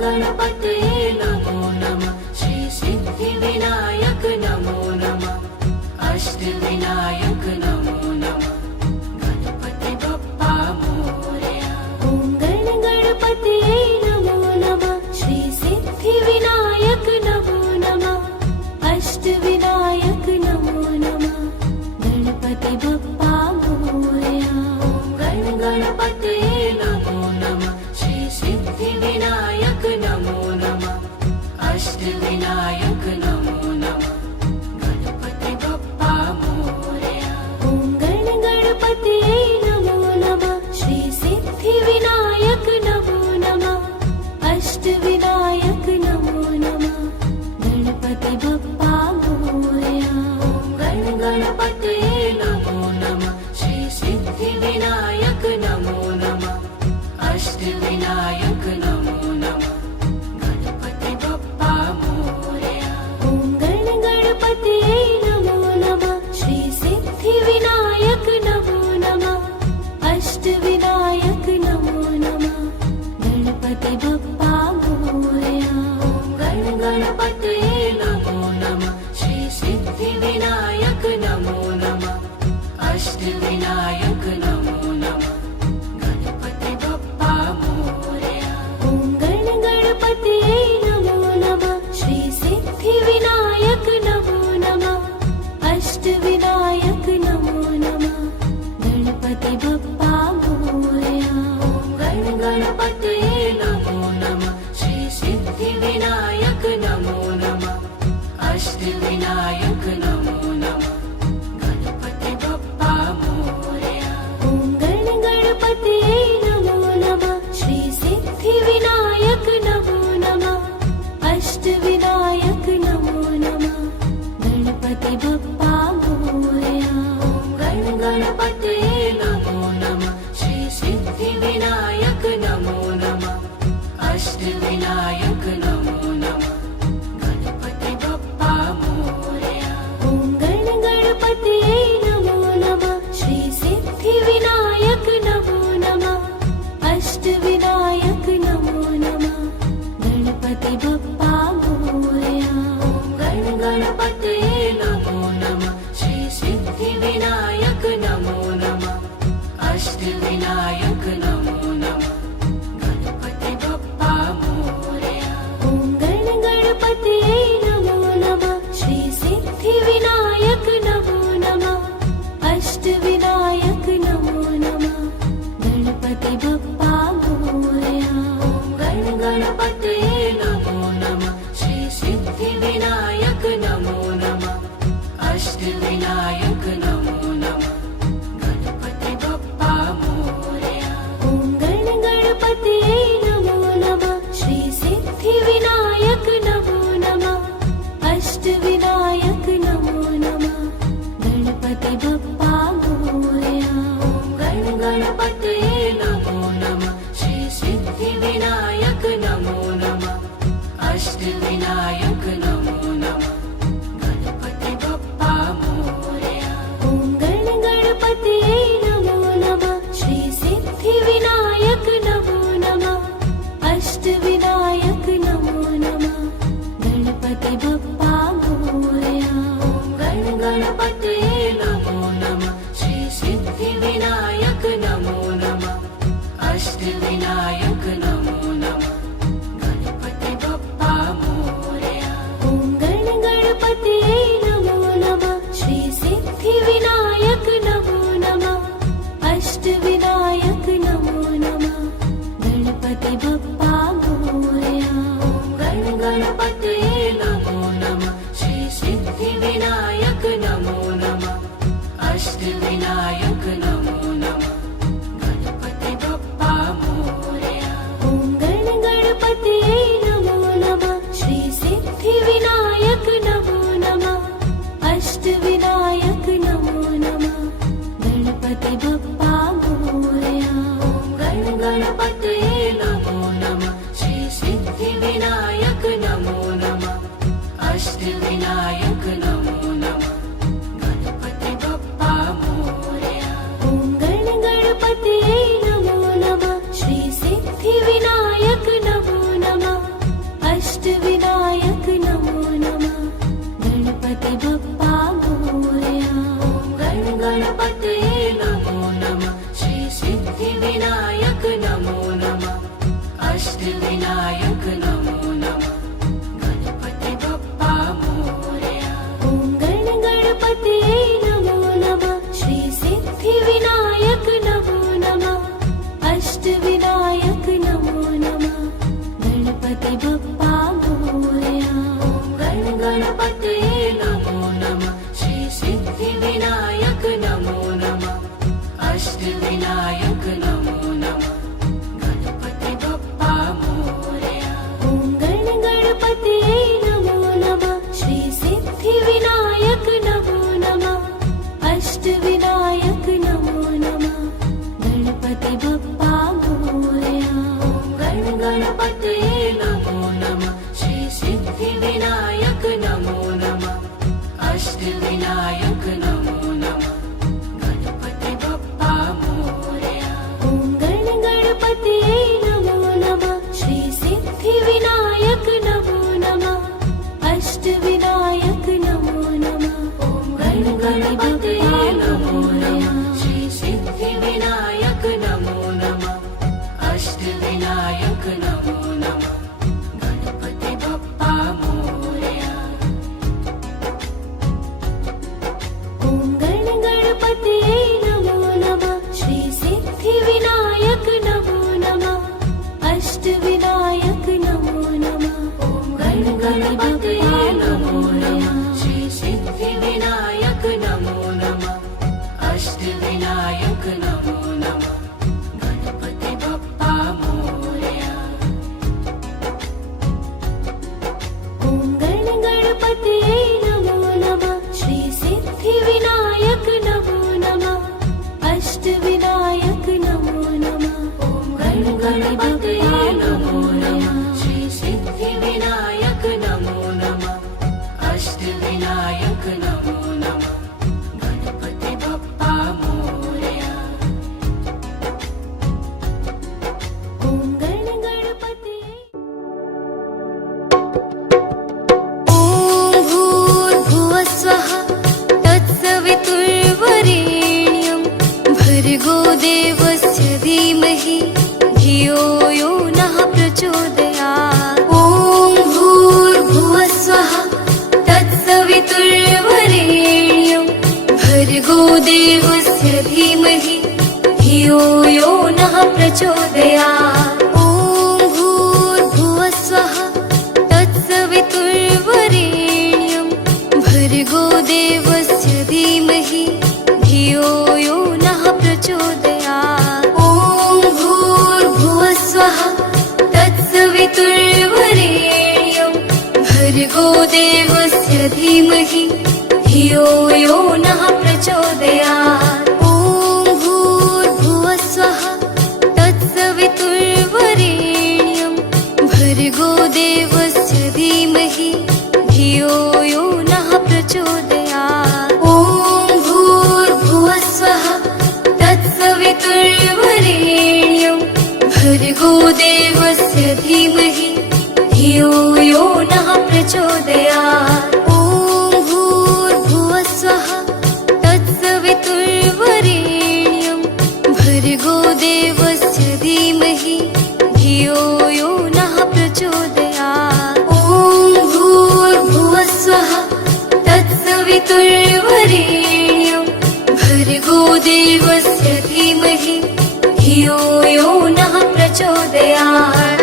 गणपतये नमो नमः श्री सिद्धिविनायक नमो नमः अष्टविनायक नमो नमः गणपति बप्पा मोरया। ॐ गणपतये नमो नमः श्री सिद्धिविनायक नमो नमः अष्टविनायक नमो नमः गणपति बप्पा मोरया। ॐ गणपतये नमो नमः श्री सिद्धिविनायक नमो नमः अष्टविनायक नमो नमः गणपति बप्पा मोरया। ॐ गणपतये नमो नमः श्री सिद्धिविनायक नमो नमः अष्टविनायक नमो नमः गणपति बप्पा मोरया। गणपतये नमो नमः श्री सिद्धिविनायक नमो नमः अष्टविनायक नमो नमः गणपति बप्पा मोरया। ॐ गणपतये नमो नमः श्री सिद्धिविनायक नमो नमः अष्टविनायक नमो नमः गणपति बप्पा मोरया। गणपतये नमो नमः श्री सिद्धिविनायक नमो नमः अष्टविनायक नमो नमः गणपति बप्पा मोरया। ॐ गणपतये नमो नमः श्री सिद्धिविनायक नमो नमः अष्टविनायक नमो नमः गणपति बप्पा मोरया। गणपतये नमो नमः श्री सिद्धिविनायक नमो नमः अष्टविनायक नमो नमः गणपति बप्पा मोरया। ॐ गणपतये नमो नमः श्री सिद्धिविनायक नमो नमः अष्टविनायक नमो नमः गणपति बप्पा मोरया। गणपतये नमो नमः श्री सिद्धिविनायक नमो नमः अष्टविनायक नमो नमः गणपति बप्पा मोरया। ॐ गणपतये नमो नमः श्री सिद्धिविनायक नमो नमः अष्टविनायक नमो नमः गणपति बप्पा मोरया। गणपतये नमो नमः श्री सिद्धिविनायक नमो नमः अष्टविनायक नमो नमः गणपति बप्पा मोरया। ॐ गणपतये नमो नमः श्री सिद्धिविनायक नमो नमः अष्टविनायक नमो नमः गणपति बप्पा मोरया। गणपतये नमो नमः श्री सिद्धिविनायक नमो नमः अष्टविनायक नमो नमः गणपति बप्पा मोरया। ॐ गणपतये नमो नमः श्री सिद्धिविनायक नमो नमः अष्टविनायक नमो नमः गणपति बप्पा मोरया। गणपतये नमो नमः श्री सिद्धिविनायक नमो नमः अष्टविनायक नमो नमः गणपति बप्पा मोरया। ॐ गणपतये नमो नमः श्री सिद्धिविनायक नमो नमः अष्टविनायक नमो नमः गणपति बप्पा मोरया। गणपतये नमो नमः श्री सिद्धिविनायक नमो नमः अष्टविनायक नमो नमः गणपति बप्पा मोरया। ॐ गणपतये नमो नमः श्री सिद्धिविनायक नमो नमः अष्टविनायक नमो नमः गणपति बप्पा मोरया। गणपतये नमो नमः श्री सिद्धिविनायक नमो नमः अष्टविनायक नमो नमः गणपति बप्पा मोरया। ॐ गणपतये नमो नमः श्री सिद्धिविनायक नमो नमः अष्टविनायक नमो नमः गणपति बप्पा मोरया। गणपतये नमो नमः श्री सिद्धिविनायक नमो नमः सिद्धिविनायक नमो नमः गणपति बप्पा मोरया ॐ गणपतये नमो नमः श्री सिद्धिविनायक नमो नमः अष्टविनायक नमो नमः गणपति बप्पा मोरया गणपतये नमो नमः श्री सिद्धिविनायक नमो नमः अष्टविनायक नमो नमः गणपति बप्पा मोरया ॐ गणपतये नमो नमः श्री सिद्धिविनायक नमो नमः अष्टविनायक नमो नमः गणपति बप्पा मोरया गणपतये नमो नमः श्री सिद्धिविनायक नमो नमः अष्टविनायक नमो नमः गणपति बप्पा मोरया ॐ गणपतये नमो नमः श्री सिद्धिविनायक नमो नमः अष्टविनायक नमो नमः गणपतये नमो नमः श्री सिद्धिविनायक नमो नमः अष्टविनायक नमो नमः गणपति बप्पा मोरया ॐ गणपतये नमो नमः श्री सिद्धिविनायक नमो नमः अष्टविनायक नमो नमः गणपतये नमो नमः श्री सिद्धिविनायक नमो नमः अष्टविनायक नमो नमः गणपति बप्पा मोरया ॐ गणपतये नमो नमः श्री सिद्धिविनायक नमो नमः अष्टविनायक नमो नमः गणपतये नमो नमः श्री सिद्धिविनायक नमो नमः अष्टविनायक नमो नमः गणपति बप्पा मोरया ॐ गणपतये ॐ भूर्भुवस्वः तत्सवितुर्वरेण्यं भर्गो देवस्य धीमहि धियो यो नः प्रचोदयात् ॐ भूर्भुवस्वः तत्सवितुर्वरेण्यं भर्गो देवस्य धीमहि धियो यो नः प्रचोदयात् ॐ भूर्भुवस्वः तत्सवितुर्वरेण्यं भर्गो देवस्य धीमहि धियो यो नः प्रचोदयात् ॐ भूर्भुवस्वः तत्सवितुर्वरेण्यं भर्गो देवस्य धीमहि धियो यो नः प्रचोदयात् ॐ भूर्भुवस्वः तत्सवितुर्वरेण्यं भर्गो देवस्य धीमहि धियो यो नः प्रचोदयात् ॐ भूर्भुवस्वः तत्सवितुर्वरेण्यं भर्गो देवस्य धीमहि धियो यो नः प्रचोदयात् ॐ भूर्भुवस्वः तत्सवितुर्वरेण्यं भर्गो देवस्य धीमहि धियो यो नः प्रचोदयात् ॐ भूर्भुवस्वः तत्सवितुर्वरेण्यं भर्गो देवस्य धीमहि धियो यो नः प्रचोदयात्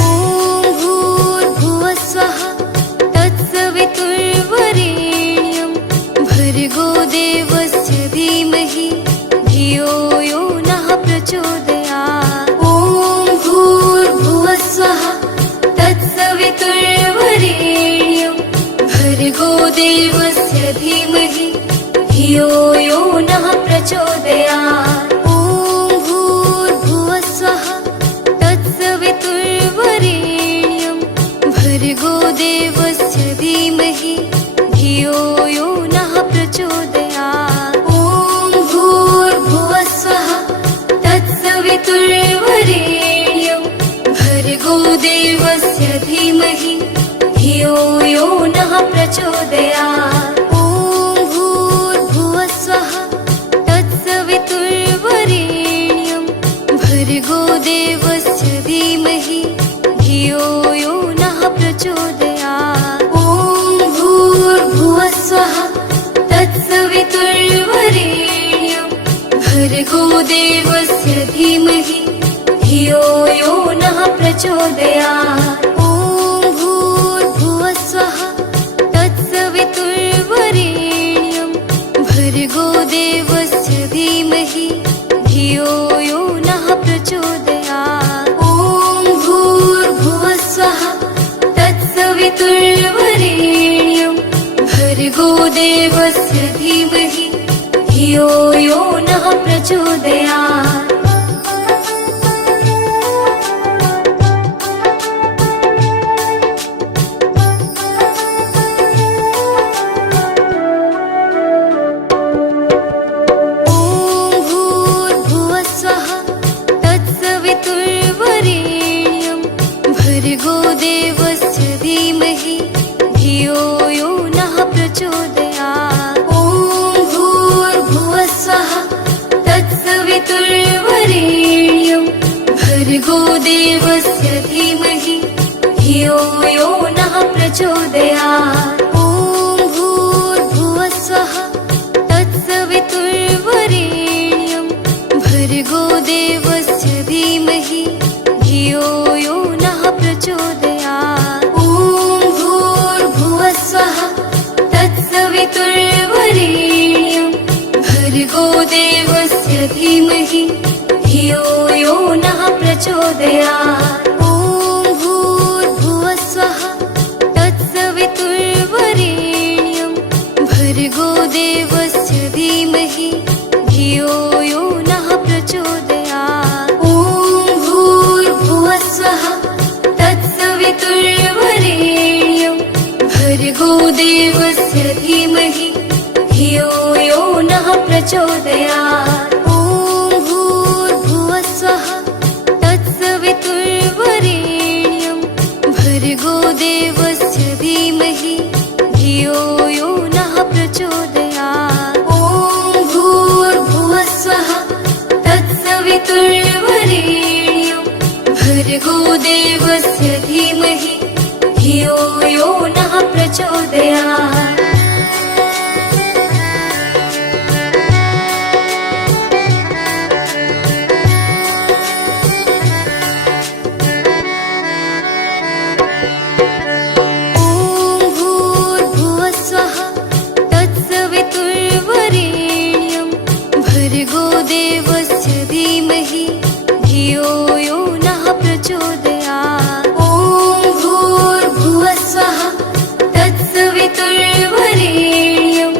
ॐ भूर्भुवस्वः तत्सवितुर्वरेण्यं भर्गो देवस्य धीमहि धियो यो नः प्रचोदयात् ॐ भूर्भुवस्वः तत्सवितुर्वरेण्यं भर्गो देवस्य धीमहि धियो यो नः प्रचोदयात् ॐ भूर्भुवस्वः तत्सवितुर्वरेण्यं भर्गो देवस्य धीमहि धियो यो नः प्रचोदयात् ॐ भूर्भुवस्वः तत्सवितुर्वरेण्यं भर्गो देवस्य धीमहि धियो यो नः प्रचोदयात् ॐ भूर्भुवः स्वः तत्सवितुर्वरेण्यं भर्गो देवस्य धीमहि धियो यो नः प्रचोदयात् ॐ भूर्भुवः स्वः तत्सवितुर्वरेण्यं भर्गो देवस्य धीमहि धियो यो नः प्रचोदयात् ॐ भूर्भुवः स्वः तत्सवितुर्वरेण्यं भर्गो देवस्य धीमहि धियो यो नः प्रचोदयात् ॐ भूर्भुवः स्वः तत्सवितुर्वरेण्यं भर्गो देवस्य धीमहि धियो यो नः प्रचोदयात् भर्गो देवस्य धीमहि धियो यो नः प्रचोदयात् ॐ भूर्भुवः स्वः तत्सवितुर्वरेण्यं भर्गो देवस्य धीमहि धियो यो नः प्रचोदयात् ॐ भूर्भुवः स्वः तत्सवितुर्वरेण्यं भर्गो देवस्य धीमहि धियो यो नः प्रचोदयात् ॐ भूर्भुवः स्वः तत्सवितुर्वरेण्यं भर्गो देवस्य धीमहि धियो यो नः प्रचोदयात् ॐ भूर्भुवः स्वः तत्सवितुर्वरेण्यं भर्गो देवस्य धीमहि धियो यो नः प्रचोदयात् ॐ भूर्भुवः स्वः तत्सवितुर्वरेण्यं भर्गो देवस्य धीमहि धियो यो नः प्रचोदयात् ॐ भूर्भुवः स्वः तत्सवितुर्वरेण्यं भर्गो देवस्य धीमहि धियो यो नः प्रचोदयात् ॐ भूर्भुवः स्वः तत्सवितुर्वरेण्यं भर्गो देवस्य धीमहि धियो यो नः प्रचोदयात् ॐ भूर्भुवः स्वः तत्सवितुर्वरेण्यं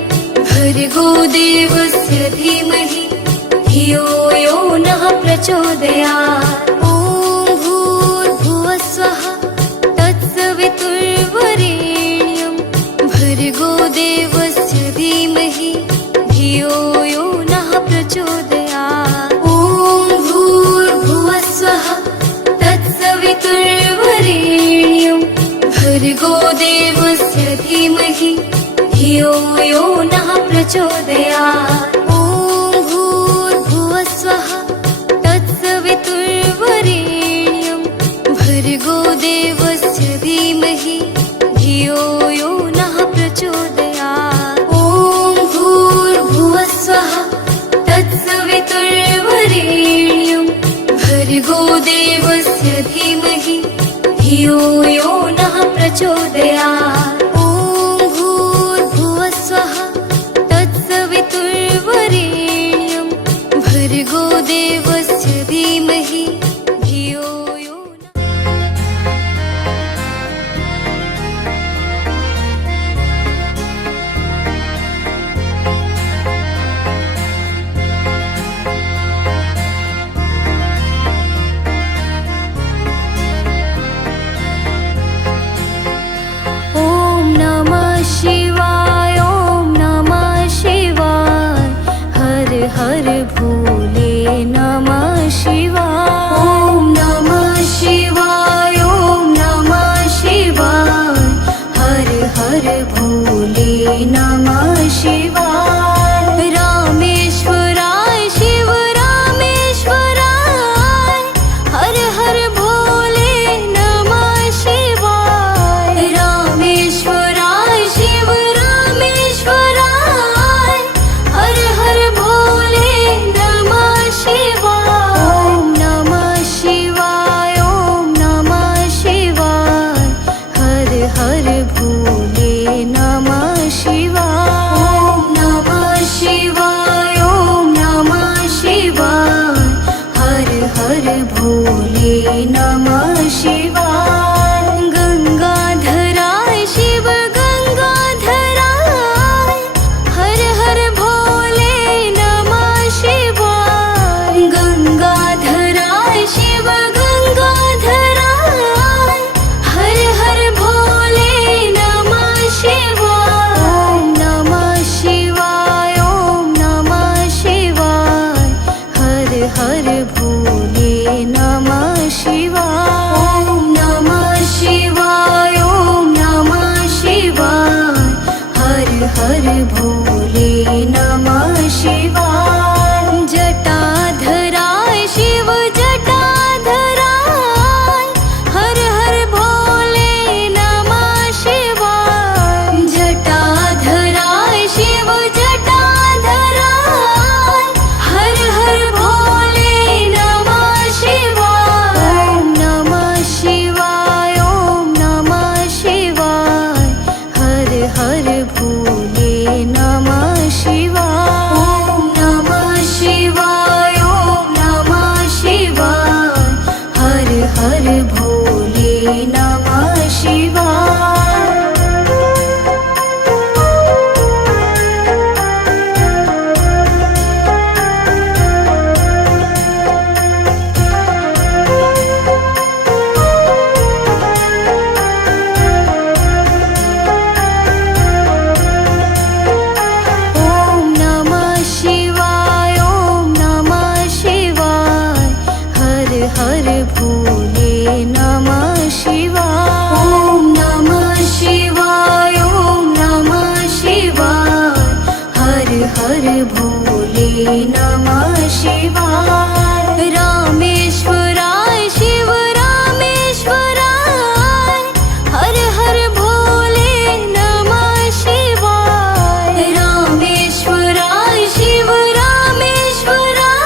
भर्गो देवस्य धीमहि धियो यो नः प्रचोदयात् ॐ भूर्भुवः स्वः तत्सवितुर्वरेण्यं भर्गो देवस्य धीमहि धियो यो नः प्रचोदयात् ॐ भूर्भुवः स्वः तत्सवितुर्वरेण्यं भर्गो देवस्य धीमहि धियो यो नः प्रचोदयात् ॐ भूर्भुवः स्वः तत्सवितुर्वरेण्यं भर्गो देवस्य धीमहि धियो यो नः प्रचोदयात् ॐ भूर्भुवः स्वः तत्सवितुर्वरेण्यं भर्गो देवस्य धीमहि धियो यो नः प्रचोदयात् ॐ भूर्भुवः स्वः तत्सवितुर्वरेण्यं भर्गो देवस्य धीमहि धियो यो नः प्रचोदयात् ॐ भूर्भुवः स्वः तत्सवितुर्वरेण्यं भर्गो देवस्य धीमहि धियो यो हर भोले नमः शिवाय। रामेश्वराय शिव रामेश्वराय, हर हर भोले नमः शिवाय। रामेश्वराय शिव रामेश्वराय, हर हर भोले नमः शिवाय। ओम नमः शिवाय, ओम नमः शिवाय, हर हर भोले नमः शिवाय। ओम नमः शिवाय, ओम नमः शिवाय, हर हर भोले नमः शिवाय। गंगाधराय शिव गंगाधराय, हर हर भोले नमः शिवाय। गंगाधराय शिव गंगाधराय, हर हर भोले नमः शिवाय। ओम नमः शिवाय, ओम नमः शिवाय, हर हर भोले नमः शिवाय। ओम नमः शिवाय, ओम नमः शिवाय, हर हर भोले नमः शिवाय। जटाधराय शिव जटाधराय, हर हर भोले नमः शिवाय। जटाधराय शिव जटाधराय, हर हर भोले नमः शिवाय। ओम नमः शिवाय, ओम नमः शिवाय, हर हर भोले नमः शिवाय। ओम नमः शिवाय, ओम नमः शिवाय, हर हर भोले नमः शिवाय। ओम नमः शिवाय, ओम नमः शिवाय, हर हर भोले नमः शिवाय। ओम नमः शिवाय, ओम नमः शिवाय, हर हर भोले नमः शिवाय। रामेश्वराय शिव रामेश्वराय, हर हर भोले नमः शिवाय। रामेश्वराय शिव रामेश्वराय,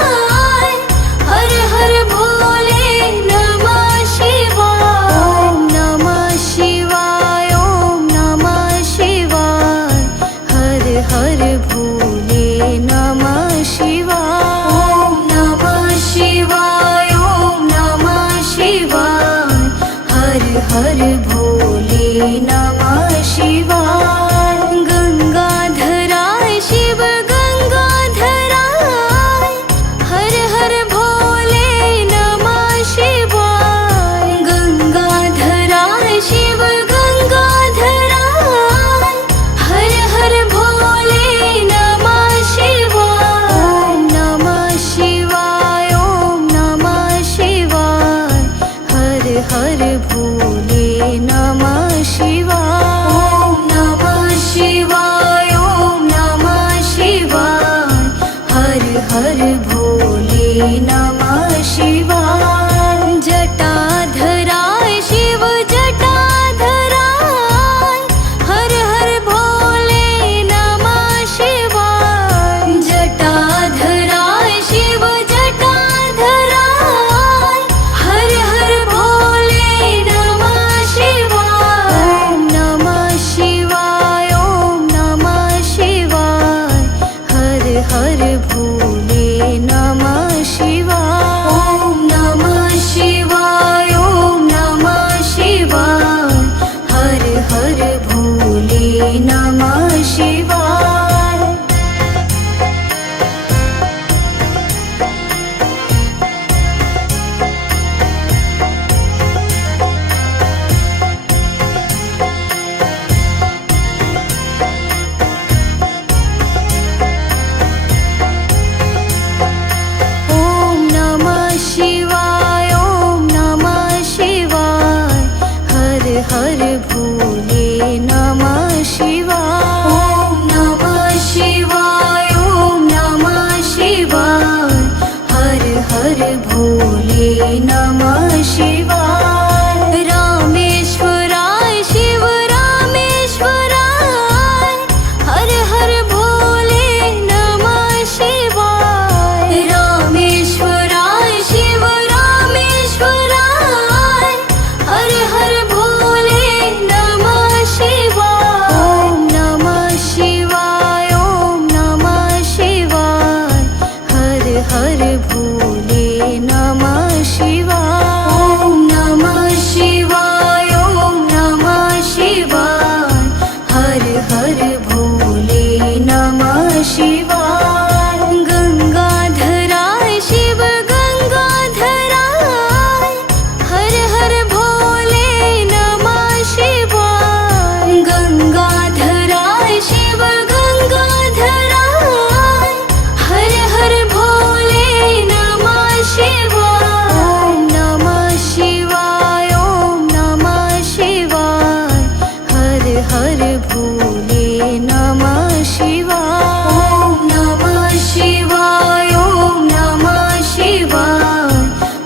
हर हर भोले नमः शिवाय। ओम नमः शिवाय, ओम नमः शिवाय, हर हर भोले नमः शिवाय। ओम नमः शिवाय, ओम नमः शिवाय, हर हर भोले नमः शिवाय। गंगाधराय शिव गंगाधराय, हर हर भोले नमः शिवाय। गंगाधराय शिव गंगाधराय, हर हर भोले नमः शिवाय। ओम नमः शिवाय, ओम नमः शिवाय, हर हर भोले नमः शिवाय। ओम नमः शिवाय, ओम नमः शिवाय, हर हर भोले नमः शिवाय। जटाधराय शिव जटाधराय, हर हर भोले नमः शिवाय। जटाधराय शिव जटाधराय, हर हर भोले नमः शिवाय। ओम नमः शिवाय, ओम नमः शिवाय, हर हर भोले नमः शिवाय। ओम नमः शिवाय, ओम नमः शिवाय, हर हर भोले नमः शिवाय। हर भोले नमः नमः शिवाय रामेश्वराय शिव रामेश्वराय हर हर भोले नमः शिवाय रामेश्वराय शिव रामेश्वराय हर हर भोले नमः शिवाय ओम नमः शिवाय ओम नमः शिवाय हर हर भोले नमः शिवाय ओम नमः शिवाय ओम नमः शिवाय हर हर भोले नमः शिवाय गंगाधराय शिव गंगाधराय हर हर भोले नमः शिवाय गंगाधराय शिव गंगाधराय हर हर भोले नमः शिवाय ओम नमः शिवाय ओम नमः शिवाय हर हर भोले नमः शिवाय ओम नमः शिवाय ओम नमः शिवाय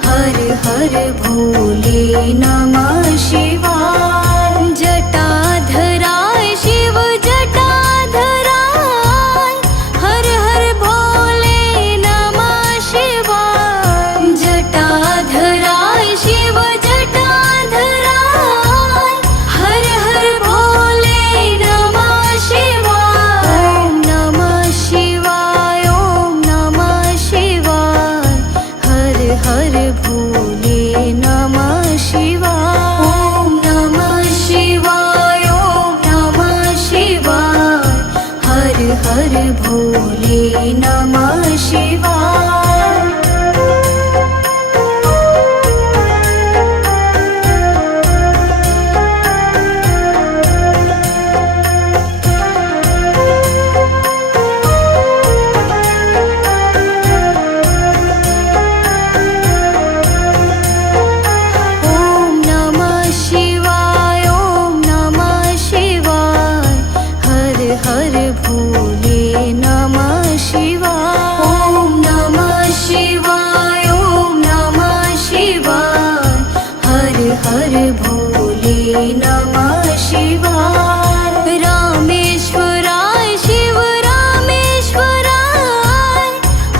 हर हर भोले नमः शिवाय जटाधराय शिव जटाधराय हर हर भोले नमः शिवाय जटाधराय शिव जटाधराय हर हर भोले नमः शिवाय ओम नमः शिवाय ओम नमः शिवाय हर हर भोले नमः शिवाय ओम नमः शिवाय ओम नमः शिवाय हर हर भोले नमः शिवाय ओम नमः शिवाय ओम नमः शिवाय हर हर भोले नमः शिवाय ओम नमः शिवाय ओम नमः शिवाय हर हर भोले नमः शिवाय रामेश्वराय शिव रामेश्वराय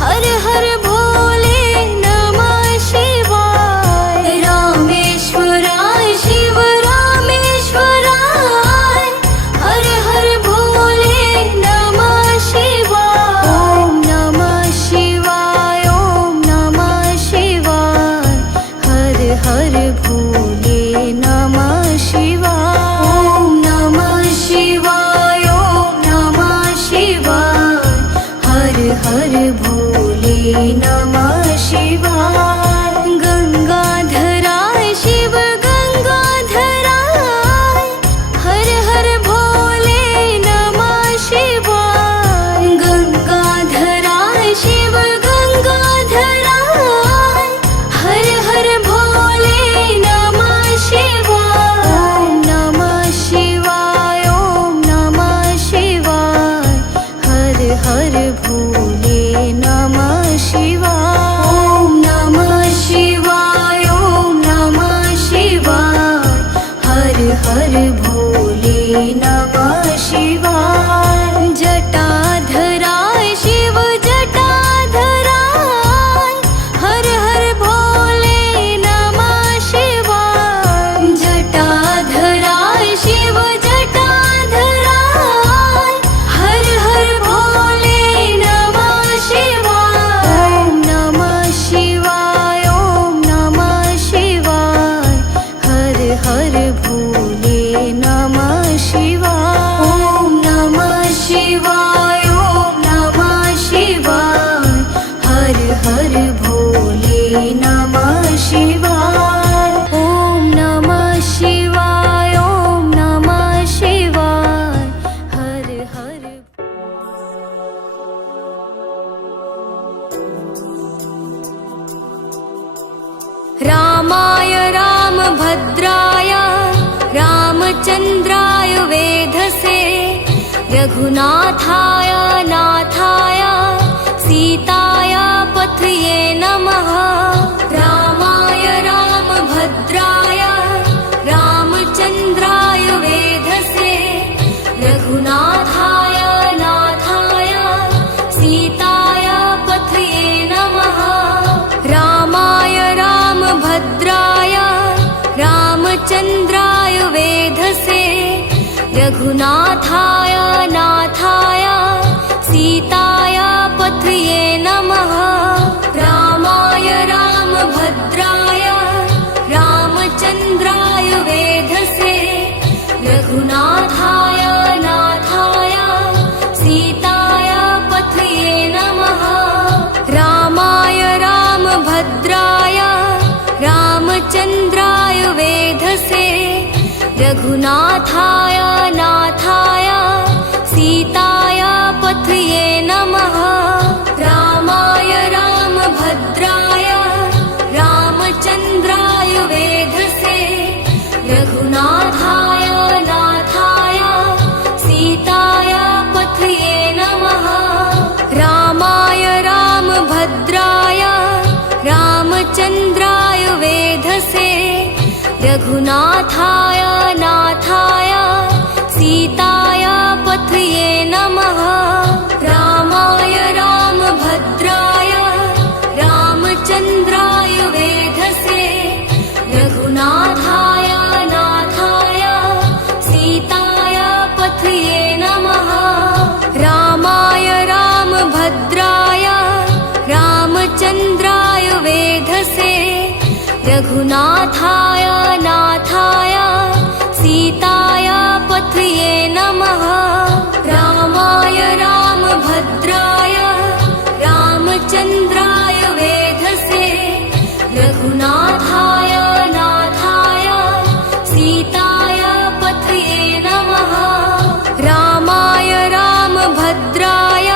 हर हर भोले नमः शिवाय रामेश्वराय शिव रामेश्वराय हर हर भोले नमः शिवाय ओम नमः शिवाय ओम नमः शिवाय हर हर भोले नमः शिवाय ओम नमः शिवाय ओम नमः शिवाय हर हर भोले नमः शिवाय गंगाधराय शिव गंगाधराय हर हर भोले नमः शिवाय गंगाधराय शिव गंगाधराय हर हर भोले नमः शिवाय ओम नमः शिवाय ओम नमः शिवाय हर हर भोले नमः शिवाय ओम नमः शिवाय ओम नमः शिवाय हर हर भोले नमः शिवाय जटाधराय शिव जटाधराय हर हर भोले नमः शिवाय जटाधराय शिव जटाधराय हर हर भोले नमः शिवाय ओम नमः शिवाय ओम नमः शिवाय हर हर भोले नमः शिवाय ओम नमः शिवाय ओम नमः शिवाय हर हर भोले नमः शिवाय ओम नमः शिवाय ओम नमः शिवाय हर हर रामाय रामभद्राय रामचन्द्राय वेधसे रघुनाथाय नाथाय सीताय पथये नमः रामाय रघुनाथाय नाथाय सीताय पथये नमः। रामाय रामभद्राय रामचन्द्राय वेधसे रघुनाथाय नाथाय सीताय पथये नमः। रामाय रामभद्राय रामचन्द्राय वेधसे रघुनाथाय नाथाय सीताय पथये नमः। रामाय रामभद्राय रामचन्द्राय वेधसे रघुनाथाय नाथाय सीताय पथये नमः। रामाय रामभद्राय रामचन्द्राय वेधसे रघुनाथाय नाथाय सीताय पथये नमः। रामाय रामभद्राय रामचन्द्राय वेधसे रघुनाथाय नाथाय सीताय पथये नमः। रामाय रामभद्राय रामचन्द्राय वेधसे रघुनाथाय नाथाय सीताय पथये नमः। रामाय रामभद्राय रामचन्द्राय वेधसे रघुनाथाय नाथाय सीताय पथये नमः। रामाय रामभद्राय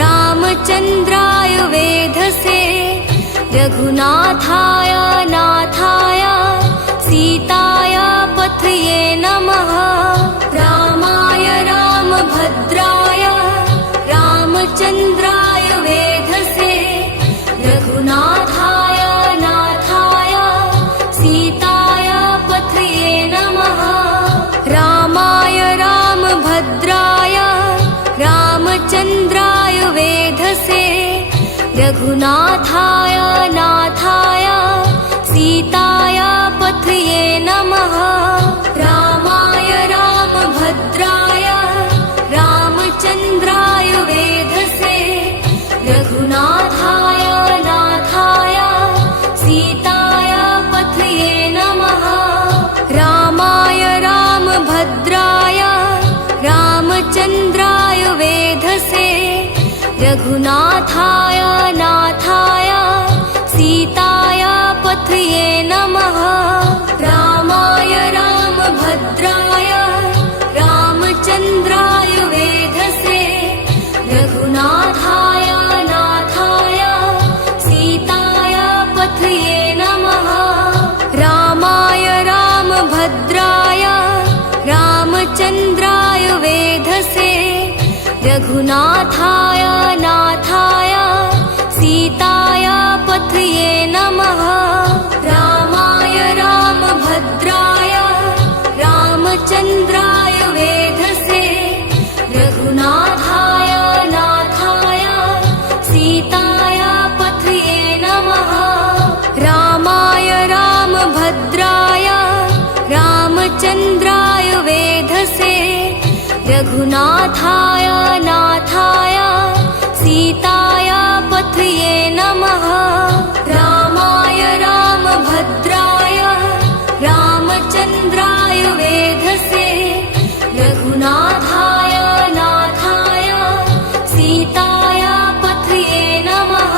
रामचन्द्राय वेधसे रघुनाथाय नाथाय सीताय पथये नमः। रामाय रामभद्राय रामचन्द्राय वेधसे रघुनाथाय नाथाय सीताय पथये नमः। रामाय रामभद्राय रामचन्द्राय वेधसे रघुनाथाय नाथाय सीताय पथये नमः। रामाय रामभद्राय रामचन्द्राय वेधसे रघुनाथाय नाथाय सीताय पथये नमः। रामाय रामभद्राय रामचन्द्राय वेधसे रघुनाथाय नाथाय सीताय पथये नमः। रामाय रामभद्राय रामचन्द्राय वेधसे रघुनाथाय नाथाय सीताय पथये नमः। रामाय रामभद्राय रामचन्द्राय वेधसे रघुनाथाय नाथाय सीताय पथये नमः। रामाय रामभद्राय रामचन्द्राय वेधसे रघुनाथाय नाथाय सीताय पथये नमः। रामाय रामभद्राय रामचन्द्राय वेधसे रघुनाथाय नाथाय सीताय पथये नमः। रामाय रामभद्राय रामचन्द्राय वेधसे रघुनाथाय नाथाय सीताय पथये नमः।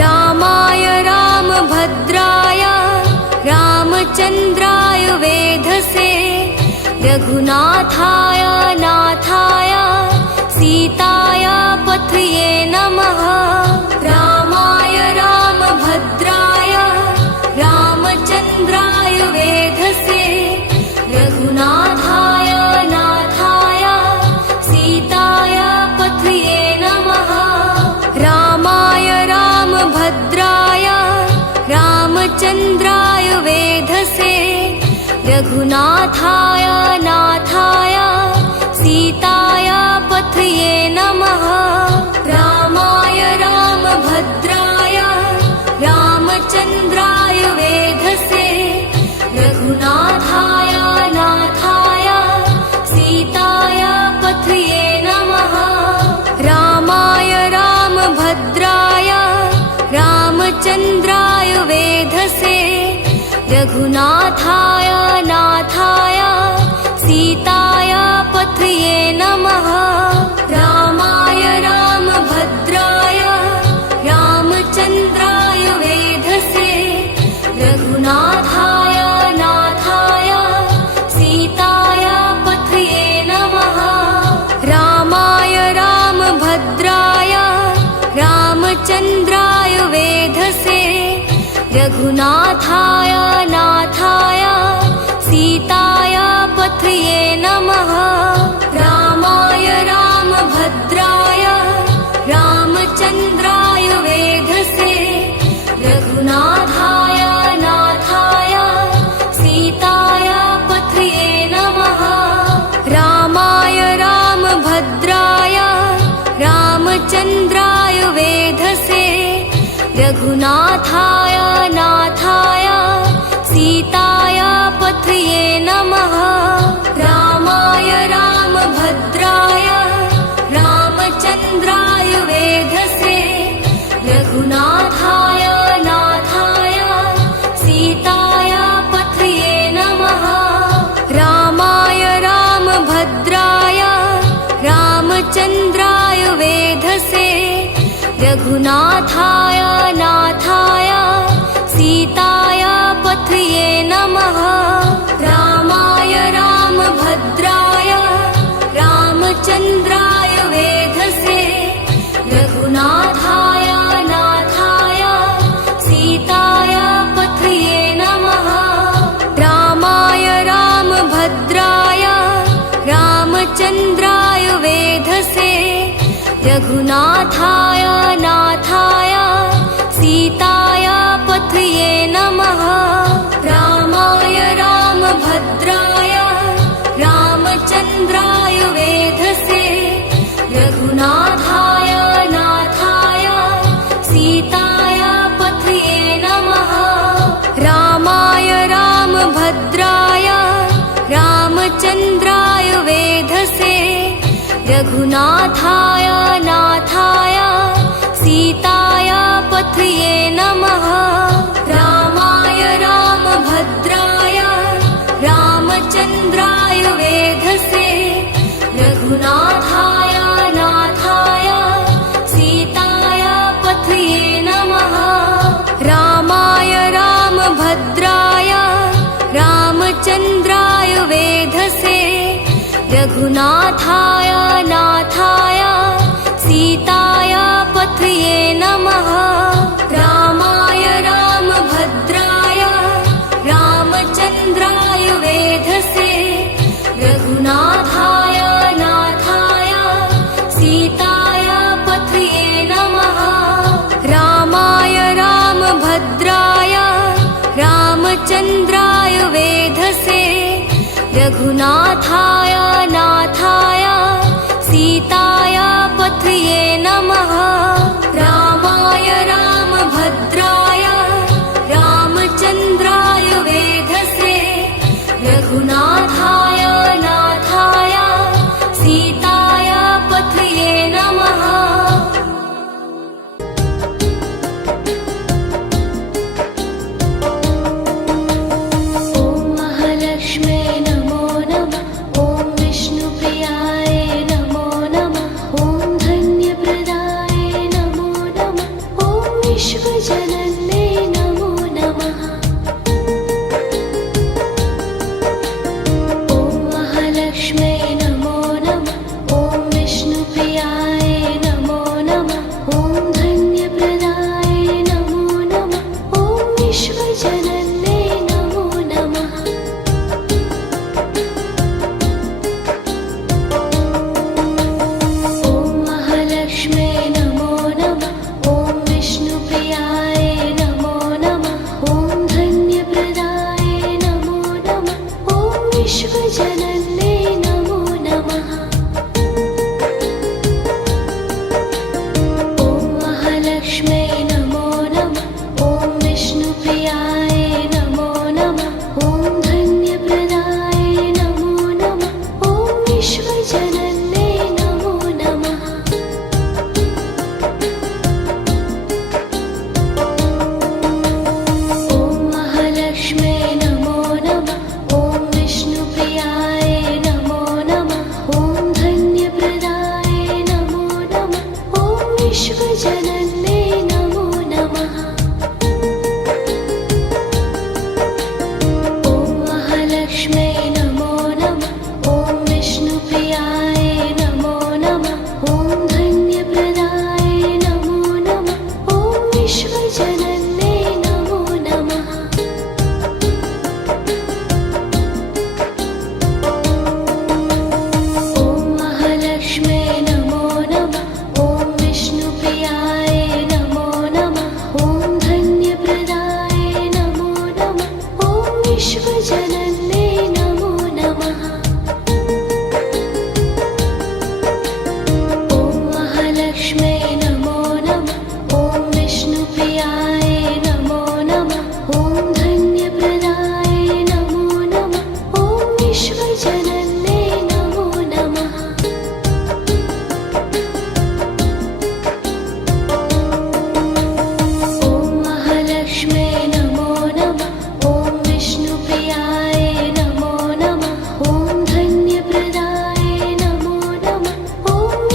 रामाय रामभद्राय रामचन्द्राय वेधसे रघुनाथाय नाथाय सीताय पथये नमः। रामाय रामभद्राय रामचन्द्राय वेधसे रघुनाथाय नाथाय सीताय पथये नमः। रामाय रामभद्राय रामचन्द्राय वेधसे रघुनाथाय नाथाय सीताय पथये नमः। रामाय रामभद्राय रामचन्द्राय वेधसे रघुनाथाय नाथाय रामचन्द्राय वेधसे रघुनाथाय नाथाय सीताय पथये नमः रामाय रामभद्राय रामचन्द्राय वेधसे रघुनाथाय नाथाय सीताय पथये नमः रामाय रामभद्राय रामचन्द्राय वेधसे रघुनाथाय नाथाय सीताय पथये नमः रामाय रामभद्राय रामचन्द्राय वेधसे रघुनाथाय नाथाय सीताय पथये नमः रामाय रामभद्राय रामचन्द्राय वेधसे रघुनाथाय नाथाय सीताय पथये नमः रामाय रामभद्राय रामचन्द्राय वेधसे रघुनाथाय नाथाय सीताय पथये नमः रामाय रामभद्राय रामचन्द्राय वेधसे रघुनाथाय नाथाय सीताय पथये नमः रामाय रामभद्राय रामचन्द्राय वेधसे रघुनाथाय नाथाय सीताय पथये नमः रामाय रामभद्राय रामचन्द्राय वेधसे रघुनाथाय नाथाय सीताय पथये नमः रामाय रामभद्राय रामचन्द्राय वेधसे रघुनाथाय नाथाय सीताय पथये नमः रामाय रामभद्राय रामचन्द्राय वेधसे रघुनाथाय नाथाय सीताय पथये नमः रामाय रामभद्राय रामचन्द्राय वेधसे रघुनाथाय नाथाय सीताय पथये नमः रामाय रामभद्राय रामचन्द्राय वेधसे रघुनाथाय नाथाय सीताय पथये नमः रामाय रामभद्राय रामचन्द्राय वेधसे रघुनाथाय नाथाय सीताय पथये नमः रामाय रामभद्राय रामचन्द्राय वेधसे रघुनाथाय नाथाय सीताय पथये नमः रामाय रामभद्राय रामचन्द्राय वेधसे रघुनाथाय नाथाय सीताय पथये नमः ॐ महालक्ष्म्यै नमो नमः ॐ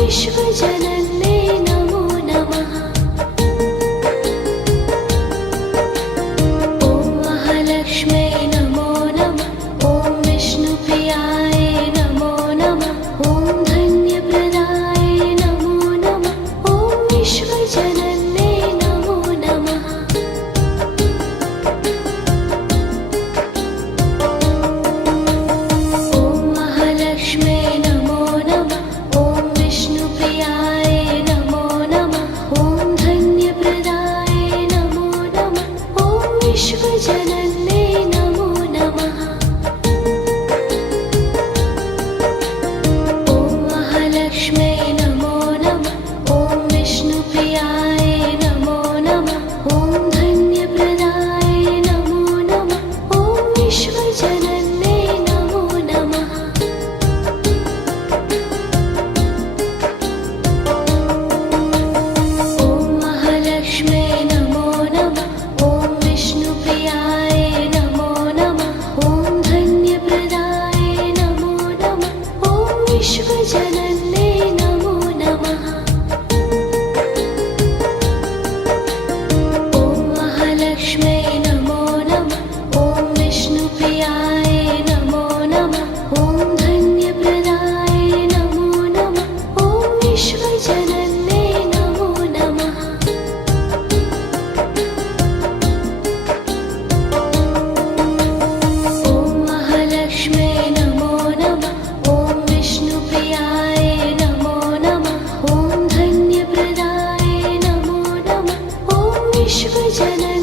विश्वजनन्ये नमो नमः। ॐ महालक्ष्म्यै नमो नमः। ॐ विष्णुप्रियाय नमो नमः। ॐ धन्यप्रदाय नमो नमः। ॐ विश्वजनन्ये नमो नमः। ॐ महालक्ष्म्यै नमो नमः। ॐ विष्णुप्रियाय नमो नमः। ॐ धन्यप्रदाय नमो नमः। ॐ विश्वजनन्ये नमो नमः। ॐ महालक्ष्म्यै नमो नमः। ॐ विष्णुप्रियाय नमो नमः। ॐ धन्यप्रदाय नमो नमः। ॐ विश्वजनन्ये नमो नमः। ॐ महालक्ष्म्यै नमो नमः। ॐ विष्णुप्रियाय नमो नमः। ॐ धन्यप्रदाय नमो नमः। ॐ विश्वजनन्ये नमो नमः। ॐ महालक्ष्म्यै नमो नमः। ॐ विष्णुप्रियाय नमो नमः। ॐ धन्यप्रदाय नमो नमः। ॐ विश्वजनन्ये नमो नमः। ॐ महालक्ष्म्यै नमो नमः। ॐ विष्णुप्रियाय नमो नमः। ॐ धन्यप्रदाय नमो नमः। ॐ विश्वजनन्ये